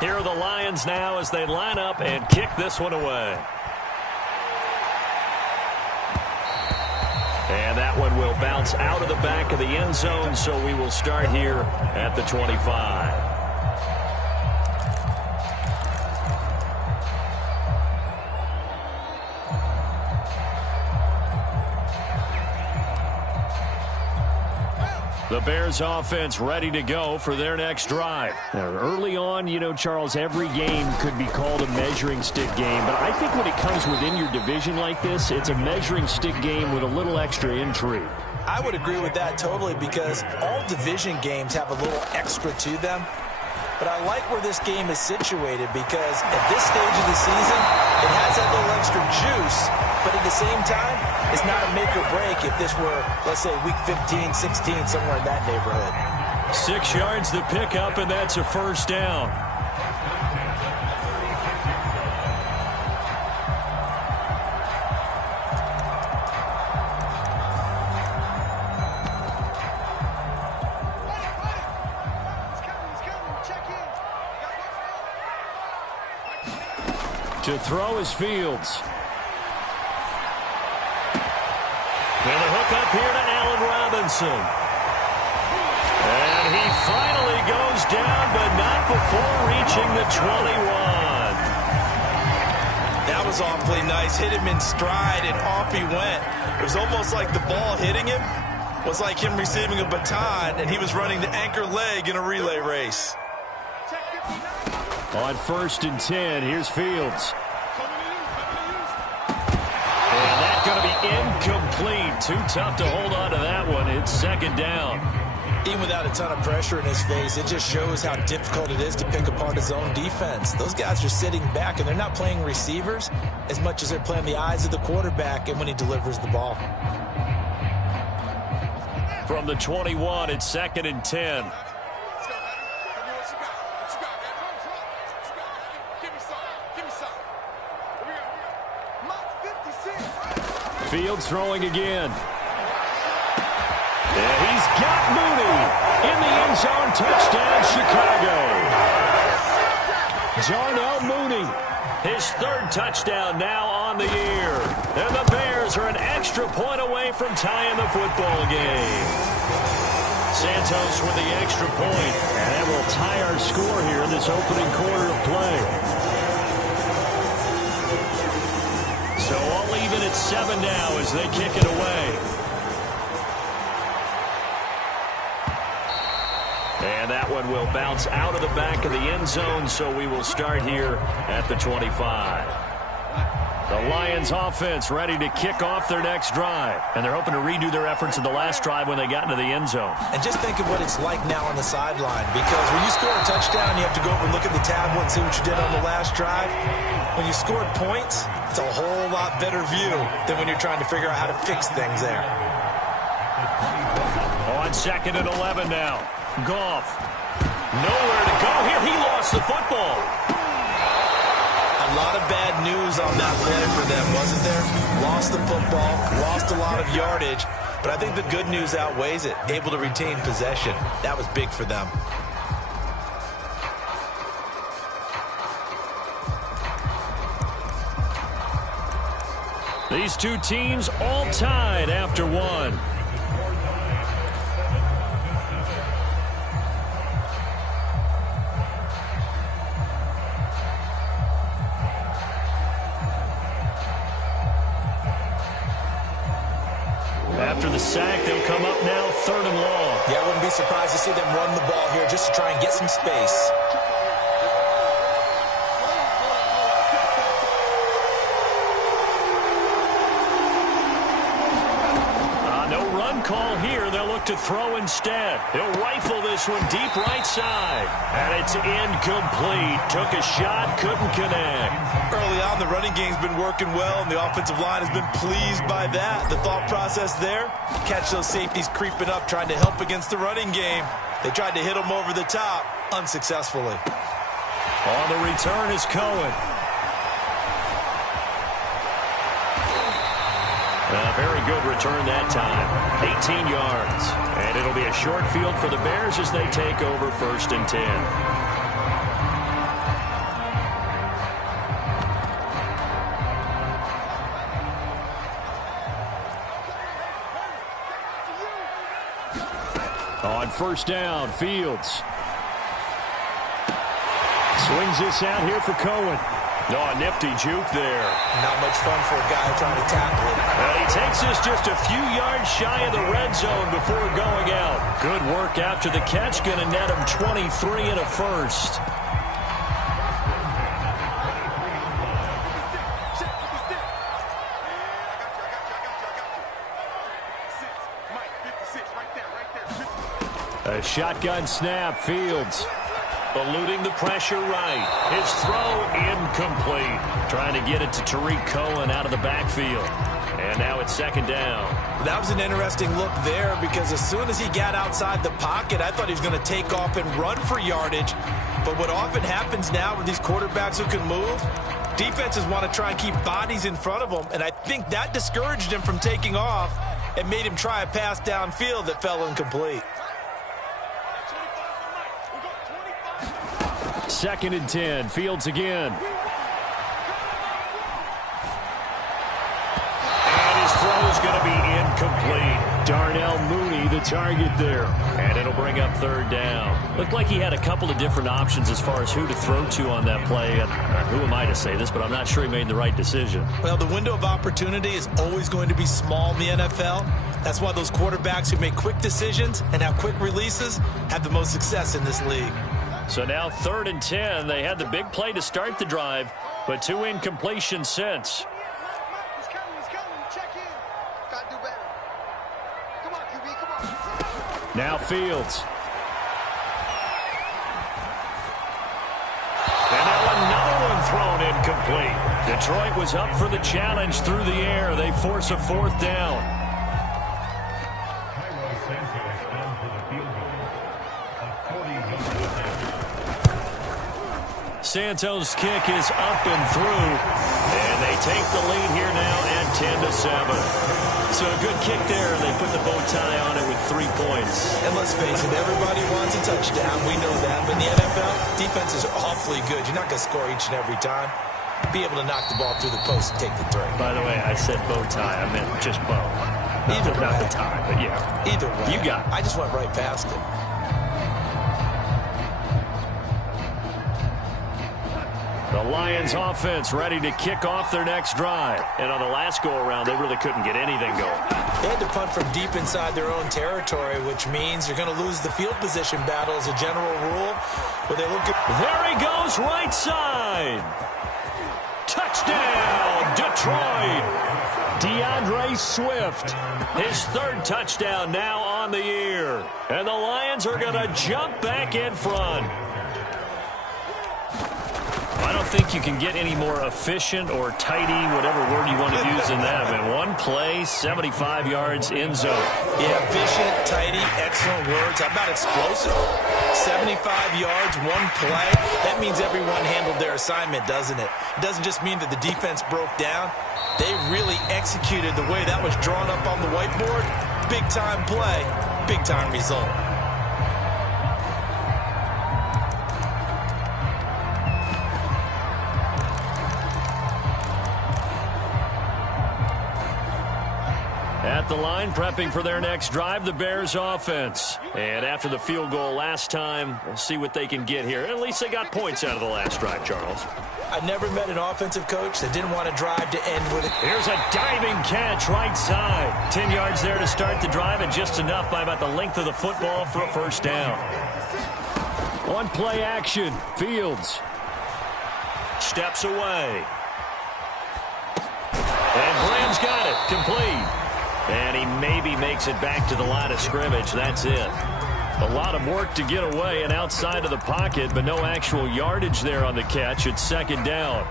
Here are the Lions now as they line up and kick this one away. And that one will bounce out of the back of the end zone, so we will start here at the 25. The Bears offense ready to go for their next drive. Now, early on, you know, Charles, every game could be called a measuring stick game. But I think when it comes within your division like this, it's a measuring stick game with a little extra intrigue. I would agree with that totally because all division games have a little extra to them. But I like where this game is situated because at this stage of the season, it has that little extra juice. But at the same time, it's not a make or break if this were, let's say, week 15, 16, somewhere in that neighborhood. 6 yards to pick up, and that's a first down. To throw is Fields. And a hook up here to Allen Robinson. And he finally goes down, but not before reaching the 21. That was awfully nice. Hit him in stride, and off he went. It was almost like the ball hitting him was like him receiving a baton, and he was running the anchor leg in a relay race. On 1st and 10, here's Fields. Going to be incomplete. Too tough to hold on to that one. It's 2nd down. Even without a ton of pressure in his face, it just shows how difficult it is to pick apart his own defense. Those guys are sitting back, and they're not playing receivers as much as they're playing the eyes of the quarterback and when he delivers the ball. From the 21, it's 2nd and 10. Fields throwing again. And he's got Mooney in the end zone. Touchdown, Chicago. Darnell Mooney, his 3rd touchdown now on the year. And the Bears are an extra point away from tying the football game. Santos with the extra point, and that will tie our score here in this opening quarter of play. So all even at 7 now as they kick it away. And that one will bounce out of the back of the end zone, so we will start here at the 25. The Lions offense ready to kick off their next drive. And they're hoping to redo their efforts in the last drive when they got into the end zone. And just think of what it's like now on the sideline, because when you score a touchdown, you have to go over and look at the tablet and see what you did on the last drive. When you scored points, it's a whole lot better view than when you're trying to figure out how to fix things there. On 2nd and 11 now. Goff. Nowhere to go here. He lost the football. A lot of bad news on that play for them, wasn't there? Lost the football, lost a lot of yardage, but I think the good news outweighs it. Able to retain possession. That was big for them. These two teams all tied after one. After the sack, they'll come up now 3rd and long. Yeah, I wouldn't be surprised to see them run the ball here just to try and get some space. No run call here. They'll look to throw instead. He'll rifle this one deep right side. And it's incomplete. Took a shot, couldn't connect. Early on, the running game's been working well, and the offensive line has been pleased by that. The thought process there, catch those safeties creeping up, trying to help against the running game. They tried to hit them over the top, unsuccessfully. On the return is Cohen. A very good return that time. 18 yards. And it'll be a short field for the Bears as they take over 1st and 10. On 1st down, Fields. Swings this out here for Cohen. Oh, a nifty juke there. Not much fun for a guy trying to tackle it. Well, he takes this just a few yards shy of the red zone before going out. Good work after the catch. Going to net him 23 and a first. A shotgun snap, Fields. Eluding the pressure right. His throw incomplete. Trying to get it to Tariq Cohen out of the backfield. And now it's 2nd down. That was an interesting look there because as soon as he got outside the pocket, I thought he was going to take off and run for yardage. But what often happens now with these quarterbacks who can move, defenses want to try and keep bodies in front of them. And I think that discouraged him from taking off and made him try a pass downfield that fell incomplete. 2nd and 10. Fields again. And his throw is going to be incomplete. Darnell Mooney, the target there. And it'll bring up 3rd down. Looked like he had a couple of different options as far as who to throw to on that play. And who am I to say this, but I'm not sure he made the right decision. Well, the window of opportunity is always going to be small in the NFL. That's why those quarterbacks who make quick decisions and have quick releases have the most success in this league. So now 3rd and 10. They had the big play to start the drive, but 2 incompletions since. He's coming. Check in. Gotta do better. Come on, QB, come on. Now Fields. And now another one thrown incomplete. Detroit was up for the challenge through the air. They force a 4th down. Santos' kick is up and through, and they take the lead here now at 10-7. So a good kick there, and they put the bow tie on it with 3 points. And let's face it, everybody wants a touchdown. We know that. But in the NFL, defenses are awfully good. You're not going to score each and every time. Be able to knock the ball through the post and take the 3. By the way, I said bow tie. I meant just bow. Not the tie, but yeah. Either way. You got it. I just went right past it. The Lions offense ready to kick off their next drive. And on the last go-around, they really couldn't get anything going. They had to punt from deep inside their own territory, which means you're going to lose the field position battle as a general rule. But they look at... There he goes, right side. Touchdown, Detroit. DeAndre Swift. His 3rd touchdown now on the year. And the Lions are going to jump back in front. I don't think you can get any more efficient or tidy, whatever word you want to use in that. I mean, one play, 75 yards, end zone. Yeah, efficient, tidy, excellent words. How about explosive? 75 yards, one play. That means everyone handled their assignment, doesn't it? It doesn't just mean that the defense broke down. They really executed the way that was drawn up on the whiteboard. Big-time play, big-time result. At the line, prepping for their next drive, the Bears offense. And after the field goal last time, we'll see what they can get here. At least they got points out of the last drive, Charles. I never met an offensive coach that didn't want to drive to end with it. Here's a diving catch right side. 10 yards there to start the drive, and just enough by about the length of the football for a 1st down. One play action. Fields steps away. And Graham's got it. Complete. And he maybe makes it back to the line of scrimmage. That's it. A lot of work to get away and outside of the pocket, but no actual yardage there on the catch. It's 2nd down.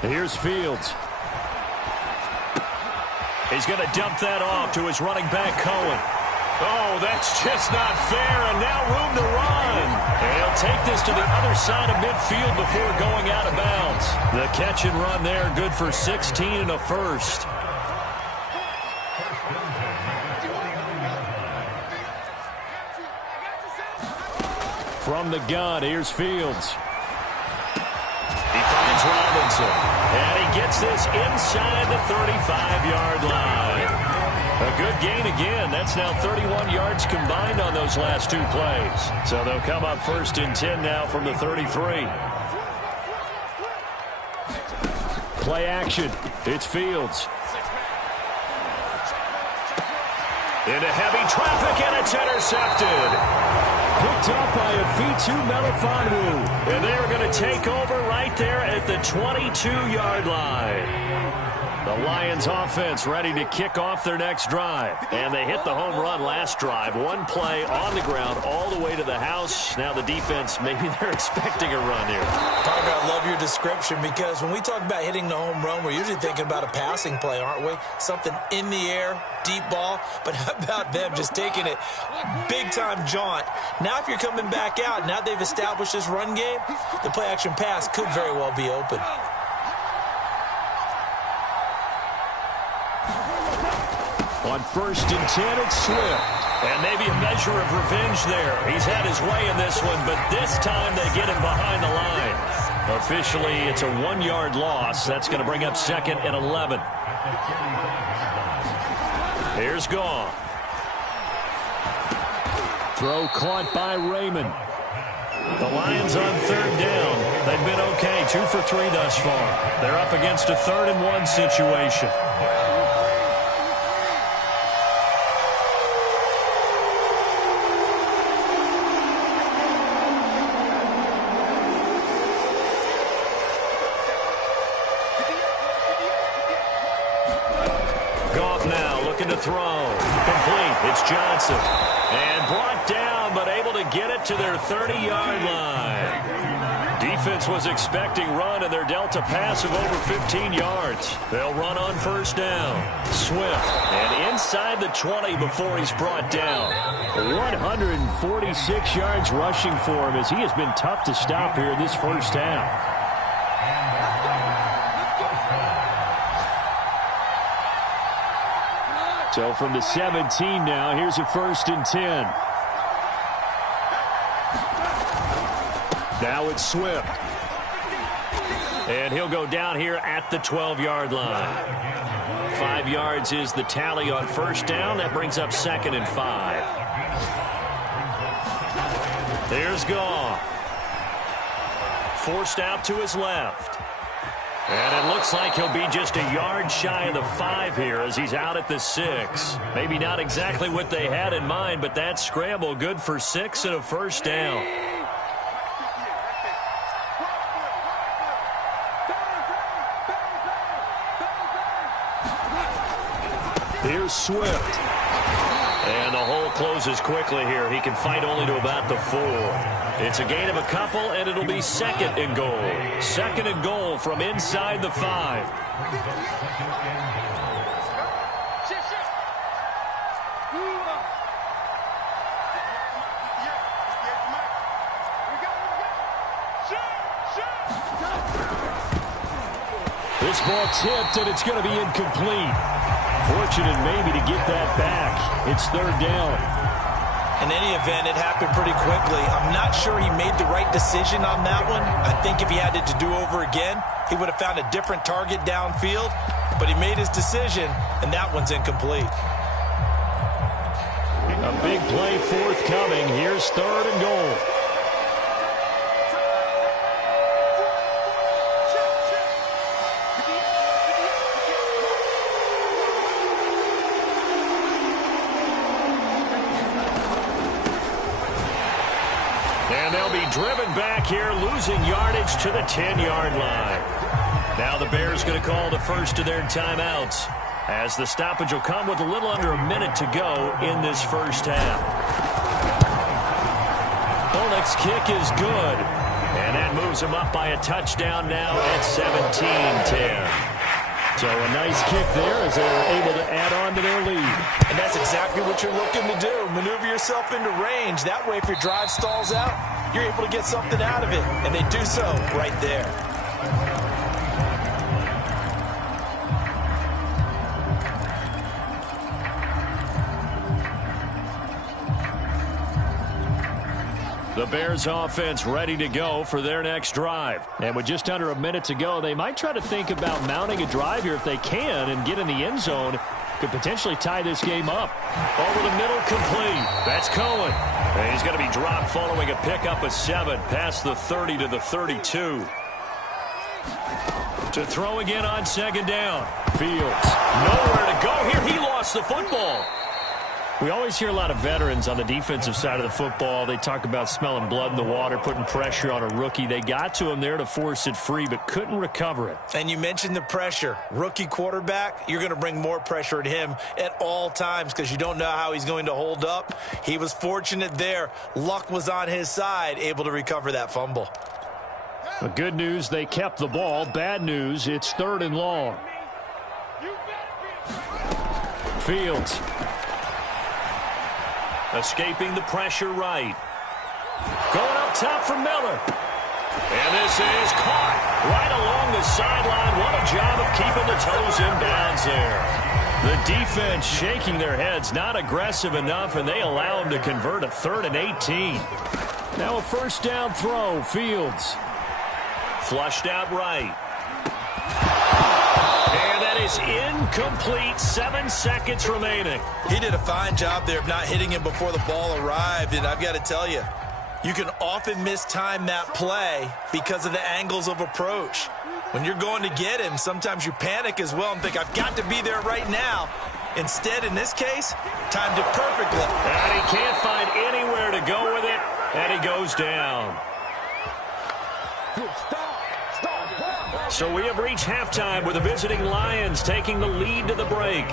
Here's Fields. He's going to dump that off to his running back, Cohen. Oh, that's just not fair, and now room to run. And he'll take this to the other side of midfield before going out of bounds. The catch and run there, good for 16 and a first. From the gun, here's Fields. He finds Robinson, and he gets this inside the 35-yard line. A good gain again. That's now 31 yards combined on those last two plays. So they'll come up first and 10 now from the 33. Play action. It's Fields. Into heavy traffic, and it's intercepted. Picked up by Afitu Melifonwu. And they are going to take over right there at the 22-yard line. The Lions offense ready to kick off their next drive. And they hit the home run last drive. One play on the ground all the way to the house. Now the defense, maybe they're expecting a run here. Parker, I love your description because when we talk about hitting the home run, we're usually thinking about a passing play, aren't we? Something in the air, deep ball. But how about them just taking it big-time jaunt? Now if you're coming back out, now they've established this run game, the play-action pass could very well be open. On first and 10, it's Swift. And maybe a measure of revenge there. He's had his way in this one, but this time they get him behind the line. Officially, it's a 1-yard loss. That's going to bring up second and 11. Here's Goff. Throw caught by Raymond. The Lions on third down. They've been okay, 2 for 3 thus far. They're up against a 3rd and 1 situation. To throw. Complete. It's Johnson. And brought down, but able to get it to their 30-yard line. Defense was expecting run, and they're dealt a pass of over 15 yards. They'll run on first down. Swift. And inside the 20 before he's brought down. 146 yards rushing for him as he has been tough to stop here in this first half. So from the 17 now, here's a 1st and 10. Now it's Swift. And he'll go down here at the 12-yard line. 5 yards is the tally on first down. That brings up 2nd and 5. There's Goff. Forced out to his left. And it looks like he'll be just a yard shy of the 5 here as he's out at the 6. Maybe not exactly what they had in mind, but that scramble good for 6 and a first down. Here's Swift. And the hole closes quickly here. He can fight only to about the 4. It's a gain of a couple, and it'll be 2nd and goal. 2nd and goal from inside the 5. This ball tipped, and it's going to be incomplete. Fortunate maybe to get that back. It's 3rd down. In any event, it happened pretty quickly. I'm not sure he made the right decision on that one. I think if he had it to do over again, he would have found a different target downfield. But he made his decision, and that one's incomplete. A big play forthcoming. Here's 3rd and goal. Driven back here, losing yardage to the 10-yard line. Now the Bears going to call the first of their timeouts as the stoppage will come with a little under a minute to go in this first half. Olek's kick is good, and that moves him up by a touchdown now at 17-10. So a nice kick there as they're able to add on to their lead. And that's exactly what you're looking to do. Maneuver yourself into range. That way, if your drive stalls out, you're able to get something out of it. And they do so right there. The Bears offense ready to go for their next drive. And with just under a minute to go, they might try to think about mounting a drive here if they can and get in the end zone. Could potentially tie this game up. Over the middle, complete. That's Cohen. And he's going to be dropped following a pickup of 7 past the 30 to the 32. To throw again on second down. Fields. Nowhere to go here. He lost the football. We always hear a lot of veterans on the defensive side of the football. They talk about smelling blood in the water, putting pressure on a rookie. They got to him there to force it free, but couldn't recover it. And you mentioned the pressure. Rookie quarterback, you're going to bring more pressure at him at all times because you don't know how he's going to hold up. He was fortunate there. Luck was on his side, able to recover that fumble. The good news, they kept the ball. Bad news, it's 3rd and long. Fields. Escaping the pressure right. Going up top for Miller. And this is caught right along the sideline. What a job of keeping the toes in bounds there. The defense shaking their heads, not aggressive enough, and they allow him to convert a 3rd and 18. Now a first down throw. Fields. Flushed out right. And that is incomplete. 7 seconds remaining. He did a fine job there of not hitting him before the ball arrived, and I've got to tell you, you can often mistime that play because of the angles of approach. When you're going to get him, sometimes you panic as well and think, I've got to be there right now. Instead, in this case, timed it perfectly. And he can't find anywhere to go with it, and he goes down. So we have reached halftime with the visiting Lions taking the lead to the break.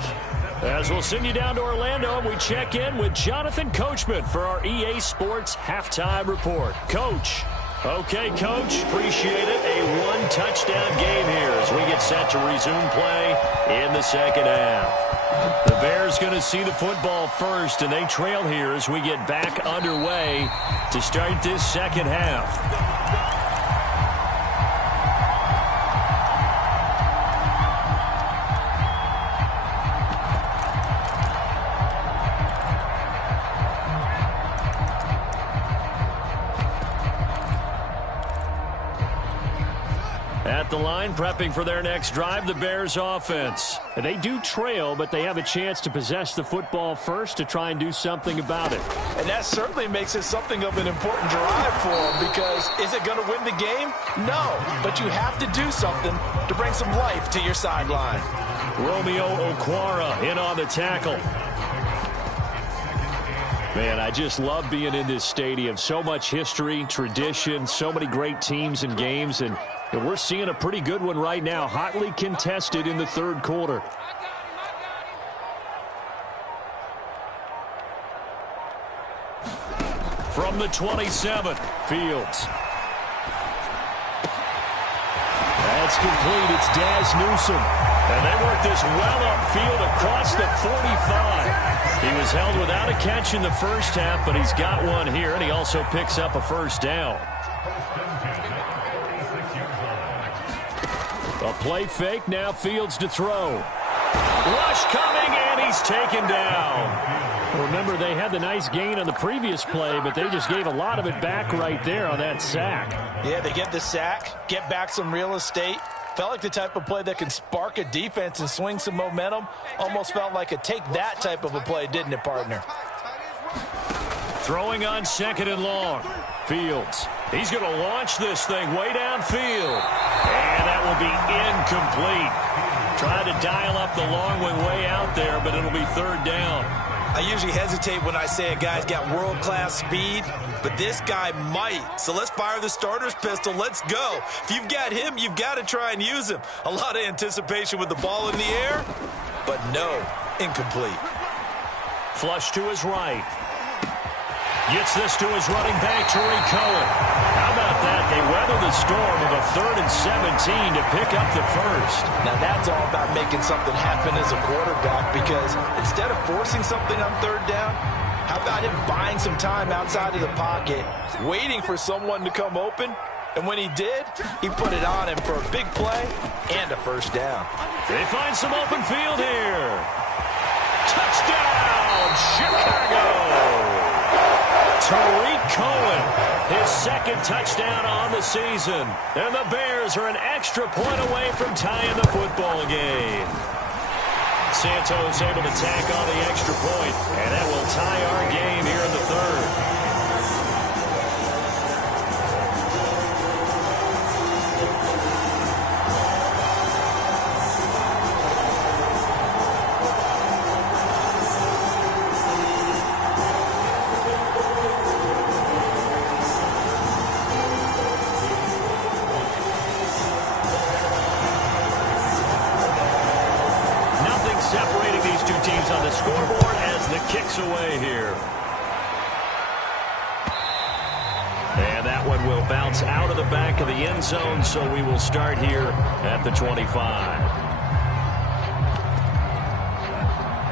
As we'll send you down to Orlando, and we check in with Jonathan Coachman for our EA Sports Halftime Report. Coach. Okay, Coach. Appreciate it. A 1-touchdown game here as we get set to resume play in the second half. The Bears going to see the football first, and they trail here as we get back underway to start this second half. At the line, prepping for their next drive, the Bears offense. They do trail, but they have a chance to possess the football first to try and do something about it. And that certainly makes it something of an important drive for them because is it going to win the game? No, but you have to do something to bring some life to your sideline. Romeo Okwara in on the tackle. Man, I just love being in this stadium. So much history, tradition, so many great teams and games, and we're seeing a pretty good one right now, hotly contested in the third quarter. From the 27, Fields. That's complete. It's Daz Newsome. And they work this well upfield across the 45. He was held without a catch in the first half, but he's got one here, and he also picks up a first down. A play fake, now Fields to throw. Rush coming, and he's taken down. Remember, they had the nice gain on the previous play, but they just gave a lot of it back right there on that sack. Yeah, they get the sack, get back some real estate. Felt like the type of play that can spark a defense and swing some momentum. Almost felt like a take-that type of a play, didn't it, partner? Throwing on second and long. Fields. He's going to launch this thing way downfield. And that will be incomplete. Tried to dial up the long way out there, but it'll be third down. I usually hesitate when I say a guy's got world-class speed, but this guy might. So let's fire the starter's pistol. Let's go. If you've got him, you've got to try and use him. A lot of anticipation with the ball in the air, but no, incomplete. Flush to his right. Gets this to his running back, Tariq Cohen. How about that? They weather the storm of a 3rd and 17 to pick up the first. Now that's all about making something happen as a quarterback, because instead of forcing something on 3rd down, how about him buying some time outside of the pocket, waiting for someone to come open, and when he did, he put it on him for a big play and a first down. They find some open field here. Touchdown, Chicago! Tariq Cohen, his 2nd touchdown on the season. And the Bears are an extra point away from tying the football game. Santos able to tack on the extra point, and that will tie our game here in the 3rd. Separating these two teams on the scoreboard as the kick's away here. And that one will bounce out of the back of the end zone, so we will start here at the 25.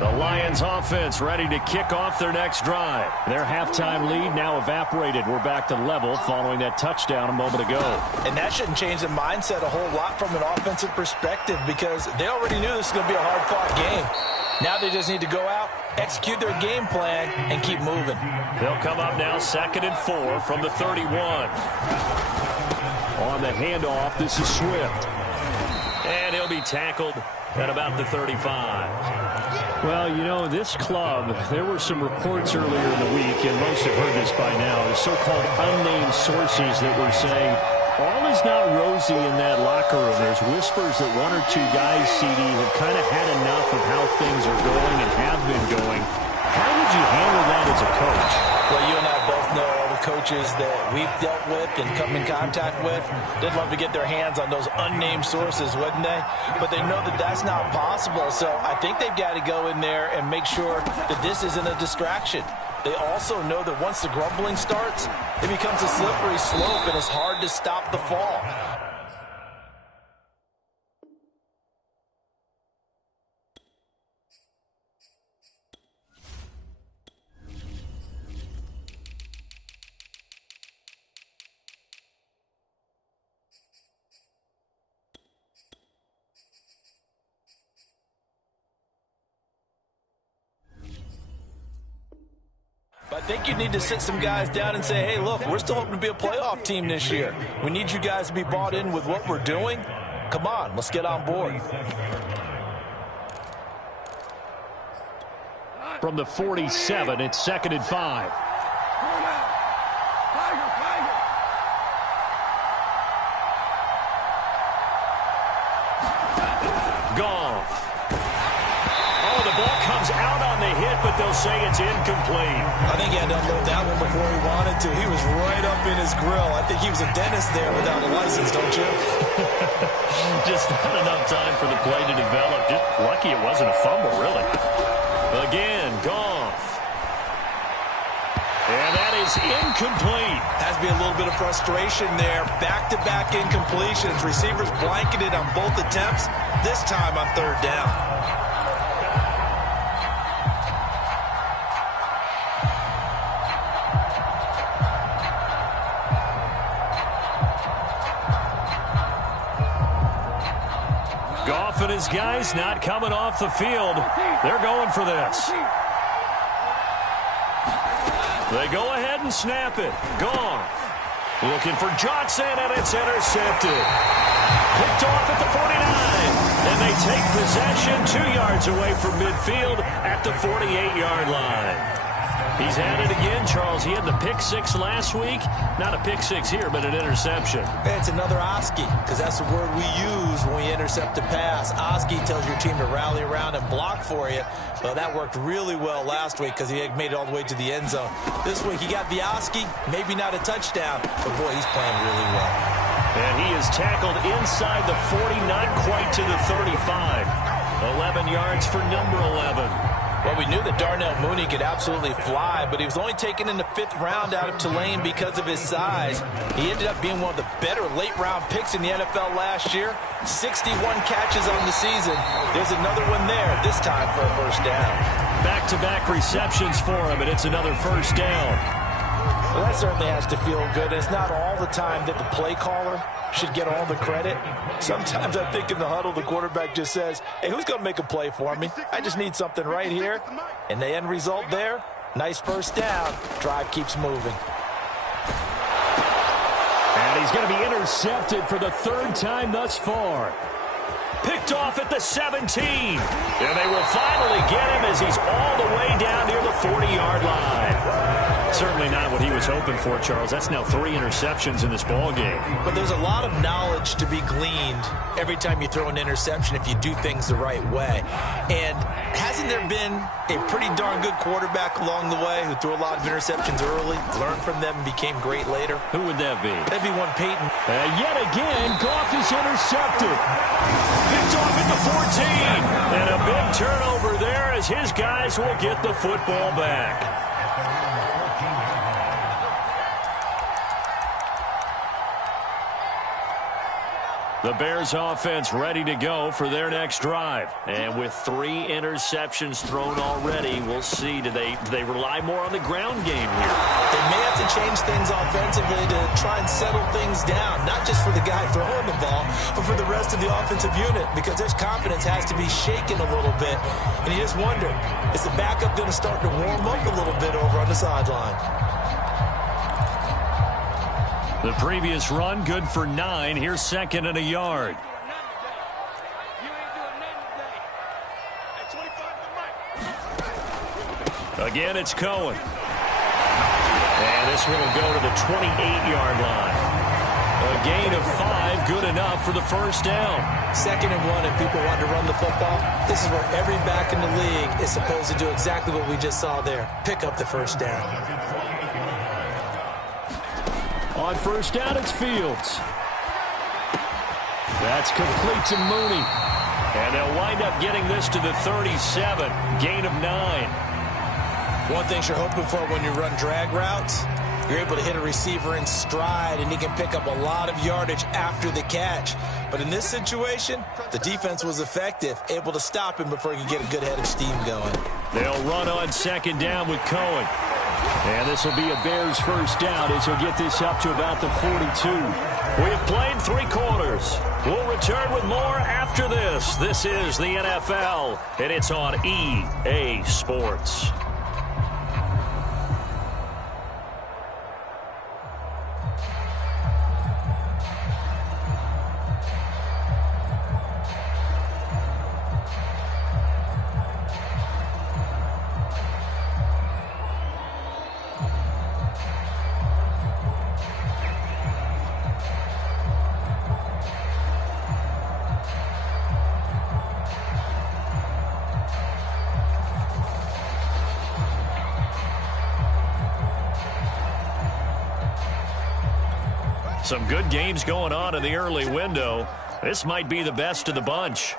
The Lions offense ready to kick off their next drive. Their halftime lead now evaporated. We're back to level following that touchdown a moment ago. And that shouldn't change the mindset a whole lot from an offensive perspective, because they already knew this was going to be a hard-fought game. Now they just need to go out, execute their game plan, and keep moving. They'll come up now 2nd and 4 from the 31. On the handoff, this is Swift. And he'll be tackled at about the 35. Well, you know, this club, there were some reports earlier in the week, and most have heard this by now, the so-called unnamed sources that were saying all is not rosy in that locker room. There's whispers that 1 or 2 guys, CD, have kind of had enough of how things are going and have been going. How would you handle that as a coach? Well, you and I both know all the coaches that we've dealt with and come in contact with. They'd love to get their hands on those unnamed sources, wouldn't they? But they know that that's not possible, so I think they've got to go in there and make sure that this isn't a distraction. They also know that once the grumbling starts, it becomes a slippery slope, and it's hard to stop the fall. I think you need to sit some guys down and say, hey, look, we're still hoping to be a playoff team this year. We need you guys to be bought in with what we're doing. Come on, let's get on board. From the 47, it's 2nd and 5. Goff. Oh, the ball comes out on the hit, but they'll say it's incomplete. I think he had to unload that one before he wanted to. He was right up in his grill. I think he was a dentist there without a license, don't you? Just not enough time for the play to develop. Just lucky it wasn't a fumble, really. Again, Goff. And that is incomplete. Has to be a little bit of frustration there. Back-to-back incompletions. Receivers blanketed on both attempts, this time on 3rd down. Goff and his guys not coming off the field. They're going for this. They go ahead and snap it. Goff looking for Johnson, and it's intercepted. Picked off at the 49. And they take possession 2 yards away from midfield at the 48-yard line. He's at it again, Charles. He had the pick 6 last week. Not a pick 6 here, but an interception. It's another Oski, because that's the word we use when we intercept a pass. Oski tells your team to rally around and block for you. Well, that worked really well last week because he made it all the way to the end zone. This week he got the Oski, maybe not a touchdown, but boy, he's playing really well. And he is tackled inside the 40, not quite to the 35. 11 yards for number 11. Well, we knew that Darnell Mooney could absolutely fly, but he was only taken in the 5th round out of Tulane because of his size. He ended up being one of the better late-round picks in the NFL last year. 61 catches on the season. There's another one there, this time for a first down. Back-to-back receptions for him, and it's another first down. Well, that certainly has to feel good. It's not all the time that the play caller should get all the credit. Sometimes I think in the huddle, the quarterback just says, hey, who's going to make a play for me? I just need something right here. And the end result there, nice first down. Drive keeps moving. And he's going to be intercepted for the 3rd time thus far. Picked off at the 17. And they will finally get him as he's all the way down near the 40-yard line. Certainly not what he was hoping for, Charles. That's now 3 interceptions in this ball game. But there's a lot of knowledge to be gleaned every time you throw an interception if you do things the right way. And hasn't there been a pretty darn good quarterback along the way who threw a lot of interceptions early, learned from them, and became great later? Who would that be? That'd be one Peyton. Yet again, Goff is intercepted. Picked off at the 14. And a big turnover there as his guys will get the football back. The Bears offense ready to go for their next drive. And with 3 interceptions thrown already, we'll see. Do they rely more on the ground game here? They may have to change things offensively to try and settle things down, not just for the guy throwing the ball, but for the rest of the offensive unit, because their confidence has to be shaken a little bit. And you just wonder, is the backup going to start to warm up a little bit over on the sideline? The previous run, good for 9. Here's 2nd and a yard. Again, it's Cohen. And this one will go to the 28-yard line. A gain of 5, good enough for the first down. 2nd and 1, and people want to run the football. This is where every back in the league is supposed to do exactly what we just saw there. Pick up the first down. On first down, it's Fields. That's complete to Mooney. And they'll wind up getting this to the 37. Gain of 9. One thing you're hoping for when you run drag routes, you're able to hit a receiver in stride, and he can pick up a lot of yardage after the catch. But in this situation, the defense was effective, able to stop him before he could get a good head of steam going. They'll run on 2nd down with Cohen. And this will be a Bears first down as he'll get this up to about the 42. We have played 3 quarters. We'll return with more after this. This is the NFL, and it's on EA Sports. Some good games going on in the early window. This might be the best of the bunch.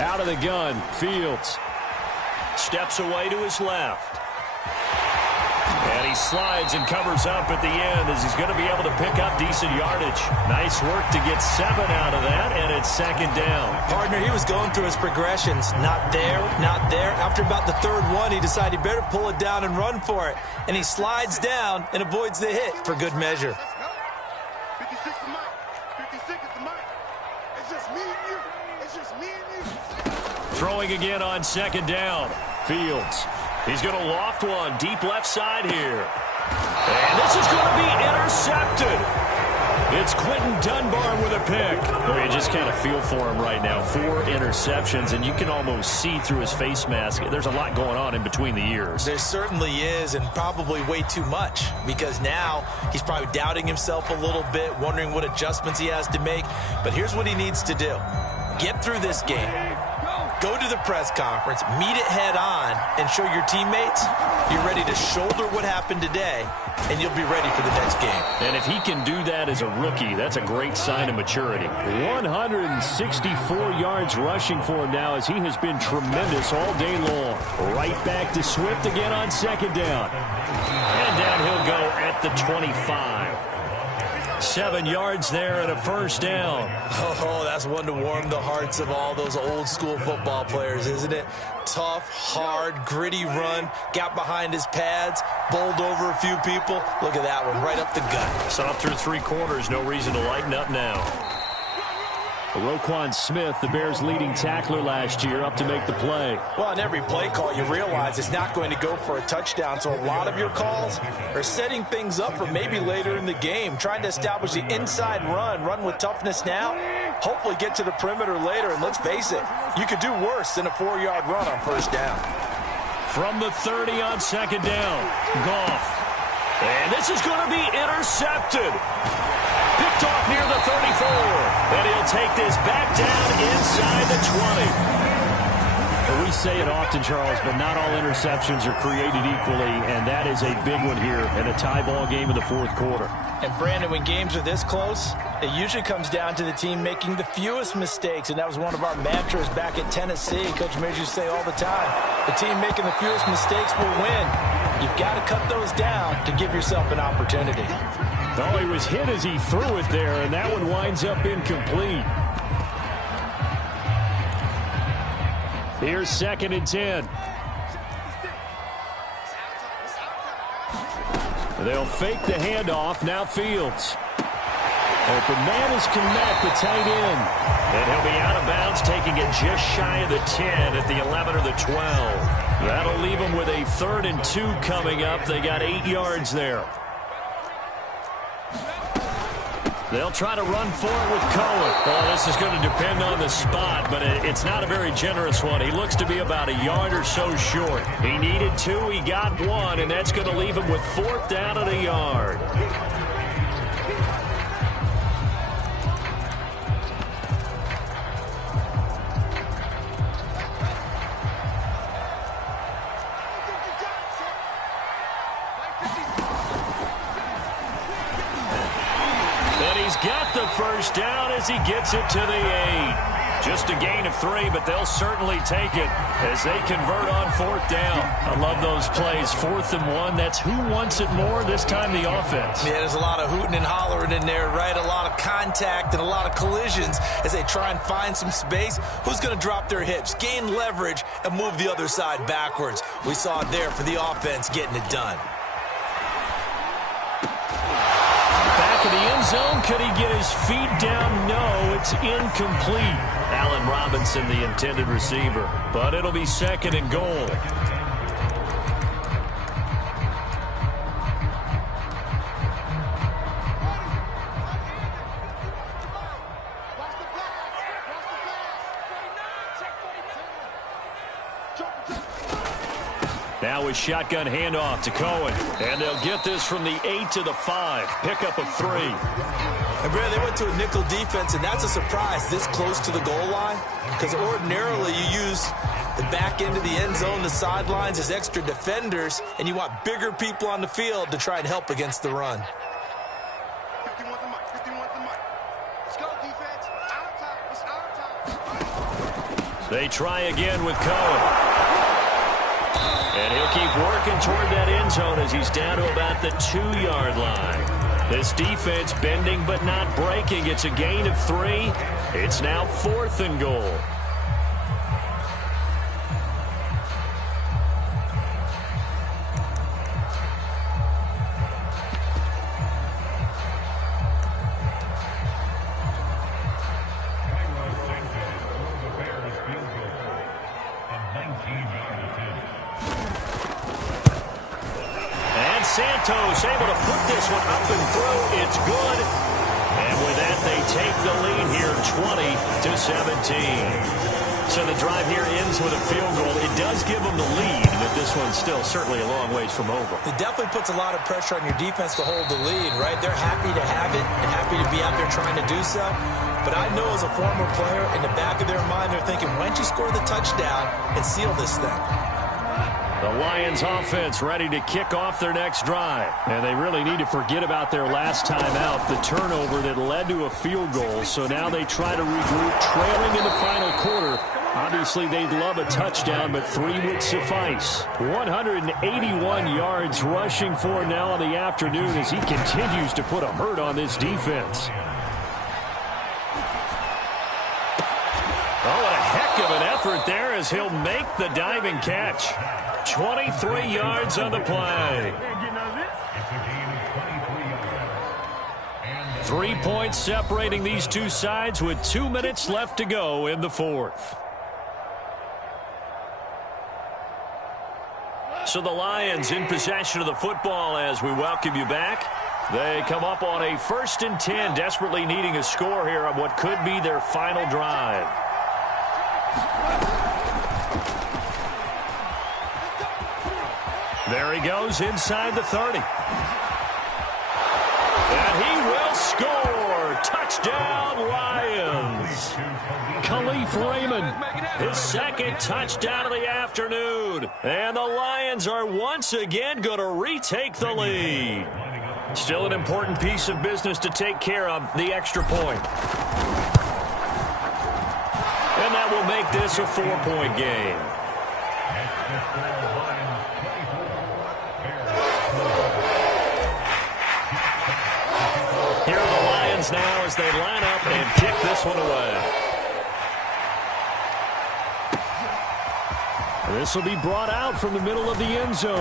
Out of the gun, Fields. Steps away to his left. And he slides and covers up at the end as he's going to be able to pick up decent yardage. Nice work to get 7 out of that, and it's 2nd down. Partner, he was going through his progressions. Not there, not there. After about the 3rd one, he decided he better pull it down and run for it. And he slides down and avoids the hit for good measure. 56 to Mike. 56 is to Mike. It's just me and you. It's just me and you. Throwing again on 2nd down. Fields. He's going to loft one deep left side here. And this is going to be intercepted. It's Quentin Dunbar with a pick. Well, you just kind of feel for him right now. 4 interceptions, and you can almost see through his face mask. There's a lot going on in between the ears. There certainly is, and probably way too much, because now he's probably doubting himself a little bit, wondering what adjustments he has to make. But here's what he needs to do. Get through this game. Go to the press conference, meet it head on, and show your teammates you're ready to shoulder what happened today, and you'll be ready for the next game. And if he can do that as a rookie, that's a great sign of maturity. 164 yards rushing for him now as he has been tremendous all day long. Right back to Swift again on second down. And down he'll go at the 25. 7 yards there and a first down. Oh, that's one to warm the hearts of all those old school football players, isn't it? Tough, hard, gritty run, got behind his pads, bowled over a few people. Look at that one, right up the gut. Saw through 3 quarters, no reason to lighten up now. Roquan Smith, the Bears' leading tackler last year, up to make the play. Well, on every play call, you realize it's not going to go for a touchdown, so a lot of your calls are setting things up for maybe later in the game, trying to establish the inside run with toughness now, hopefully get to the perimeter later, and let's face it, you could do worse than a 4-yard run on first down. From the 30 on second down, Goff. And this is going to be intercepted. Picked off near the 34. And he'll take this back down inside the 20. Well, we say it often, Charles, but not all interceptions are created equally, and that is a big one here in a tie ball game in the fourth quarter. And, Brandon, when games are this close, it usually comes down to the team making the fewest mistakes, and that was one of our mantras back at Tennessee. Coach Mears used to say all the time, the team making the fewest mistakes will win. You've got to cut those down to give yourself an opportunity. Oh, he was hit as he threw it there, and that one winds up incomplete. Here's 2nd and 10. They'll fake the handoff. Now Fields. Open man is Kmet, the tight end. And he'll be out of bounds, taking it just shy of the 10 at the 11 or the 12. That'll leave them with a 3rd and 2 coming up. They got 8 yards there. They'll try to run for it with Cohen. Well, this is going to depend on the spot, but it's not a very generous one. He looks to be about a yard or so short. He needed 2, he got 1, and that's going to leave him with 4th down and a yard. Got the first down as he gets it to the 8. Just a gain of 3, but they'll certainly take it as they convert on 4th down. I love those plays. 4th and 1. That's who wants it more, this time the offense. Yeah, there's a lot of hooting and hollering in there, right? A lot of contact and a lot of collisions as they try and find some space. Who's going to drop their hips, gain leverage, and move the other side backwards? We saw it there for the offense getting it done. To the end zone. Could he get his feet down? No, it's incomplete. Allen Robinson, the intended receiver. But it'll be 2nd and goal. Now with shotgun handoff to Cohen. And they'll get this from the 8 to the 5. Pickup of 3. And Brad, they went to a nickel defense, and that's a surprise this close to the goal line. Because ordinarily you use the back end of the end zone, the sidelines as extra defenders, and you want bigger people on the field to try and help against the run. 51 the mic, 51 the mic. Let's go, defense. Our time. It's our time. They try again with Cohen. And he'll keep working toward that end zone as he's down to about the 2-yard line. This defense bending but not breaking. It's a gain of 3. It's now 4th and goal. Santos able to put this one up and through. It's good. And with that, they take the lead here 20-17. So the drive here ends with a field goal. It does give them the lead, but this one's still certainly a long ways from over. It definitely puts a lot of pressure on your defense to hold the lead, right? They're happy to have it and happy to be out there trying to do so. But I know as a former player, in the back of their mind, they're thinking, why don't you score the touchdown and seal this thing? The Lions offense ready to kick off their next drive. And they really need to forget about their last time out, the turnover that led to a field goal. So now they try to regroup, trailing in the final quarter. Obviously, they'd love a touchdown, but 3 would suffice. 181 yards rushing for now in the afternoon as he continues to put a hurt on this defense. Oh, what a heck of an effort there as he'll make the diving catch. 23 yards on the play. 3 points separating these two sides with 2 minutes left to go in the fourth. So the Lions in possession of the football as we welcome you back. They come up on a 1st and 10, desperately needing a score here on what could be their final drive. There he goes inside the 30. And he will score. Touchdown, Lions. Khalif Raymond, his 2nd touchdown of the afternoon. And the Lions are once again going to retake the lead. Still an important piece of business to take care of, the extra point. And that will make this a 4-point game. Here are the Lions now as they line up and kick this one away. This will be brought out from the middle of the end zone.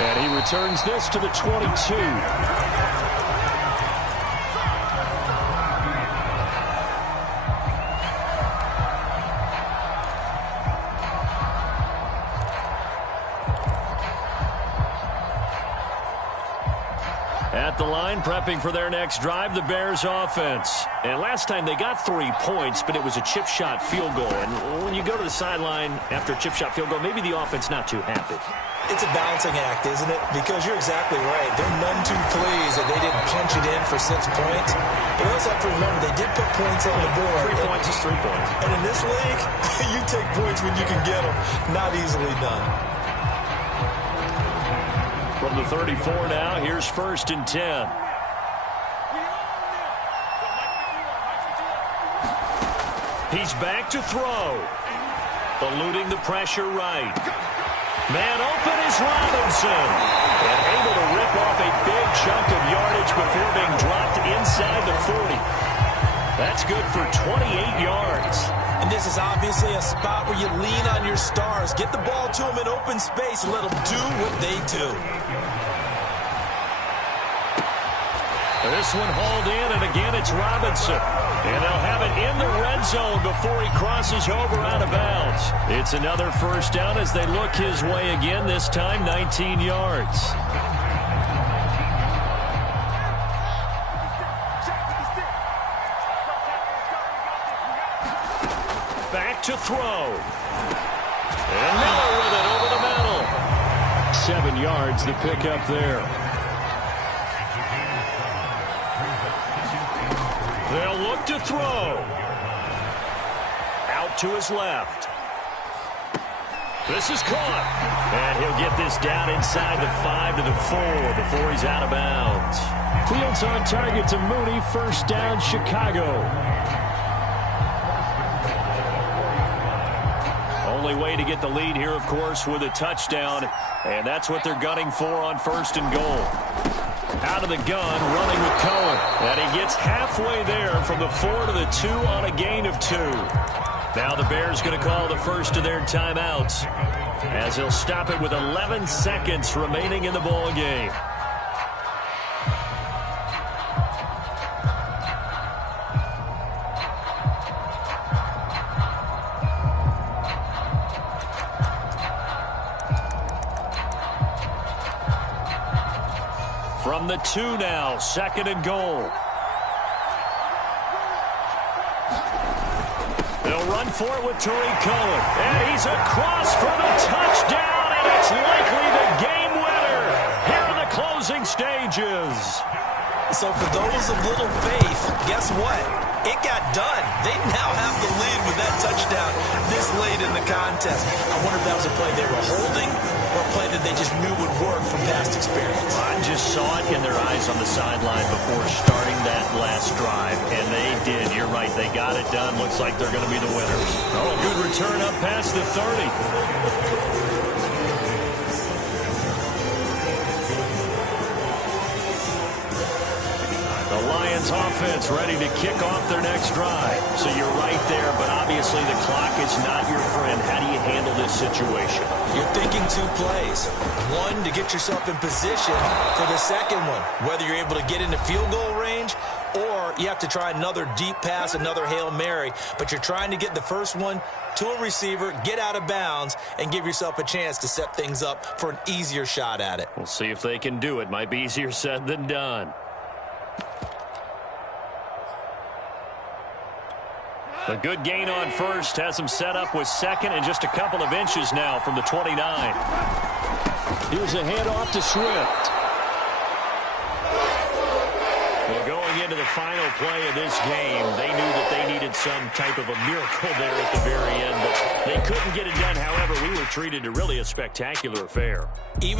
And he returns this to the 22. At the line, prepping for their next drive, the Bears offense. And last time they got 3 points, but it was a chip shot field goal. And when you go to the sideline after a chip shot field goal, maybe the offense not too happy. It's a balancing act, isn't it? Because you're exactly right. They're none too pleased that they didn't punch it in for 6 points. But we also have to remember they did put points on the board. 3 points is 3 points. And in this league, you take points when you can get them. Not easily done. From the 34 now, here's 1st and 10. He's back to throw. Eluding the pressure right. Man open is Robinson. And able to rip off a big chunk of yardage before being dropped inside the 40. That's good for 28 yards. And this is obviously a spot where you lean on your stars. Get the ball to them in open space and let them do what they do. This one hauled in, and again it's Robinson. And they'll have it in the red zone before he crosses over out of bounds. It's another 1st down as they look his way again, this time 19 yards. Back to throw. And Miller with it over the middle. 7 yards the pickup there. They'll look to throw. Out to his left. This is caught. And he'll get this down inside the 5 to the 4 before he's out of bounds. Fields on target to Mooney. 1st down, Chicago. Only way to get the lead here, of course, with a touchdown. And that's what they're gunning for on 1st and goal. Out of the gun, running with Cohen. And he gets halfway there from the 4 to the 2 on a gain of 2. Now the Bears going to call the first of their timeouts as he'll stop it with 11 seconds remaining in the ball game. From the 2 now, 2nd and goal. They'll run run for it with Tariq Cohen. And he's across for the touchdown, and it's likely the game winner here in the closing stages. So for those of little faith, guess what? It got done. They now have the lead with that touchdown this late in the contest. I wonder if that was a play they were holding or a play that they just knew would work from past experience. I just saw it in their eyes on the sideline before starting that last drive, and they did. You're right. They got it done. Looks like they're going to be the winners. Oh, good return up past the 30. The Lions offense ready to kick off their next drive. So you're right there, but obviously the clock is not your friend. How do you handle this situation? You're thinking two plays. One, to get yourself in position for the second one, whether you're able to get into field goal range or you have to try another deep pass, another Hail Mary, but you're trying to get the first one to a receiver, get out of bounds, and give yourself a chance to set things up for an easier shot at it. We'll see if they can do it. Might be easier said than done. A good gain on first has him set up with second and just a couple of inches now from the 29. Here's a handoff to Swift. Well, going into the final play of this game, they knew that they needed some type of a miracle there at the very end, but they couldn't get it done. However, we were treated to really a spectacular affair.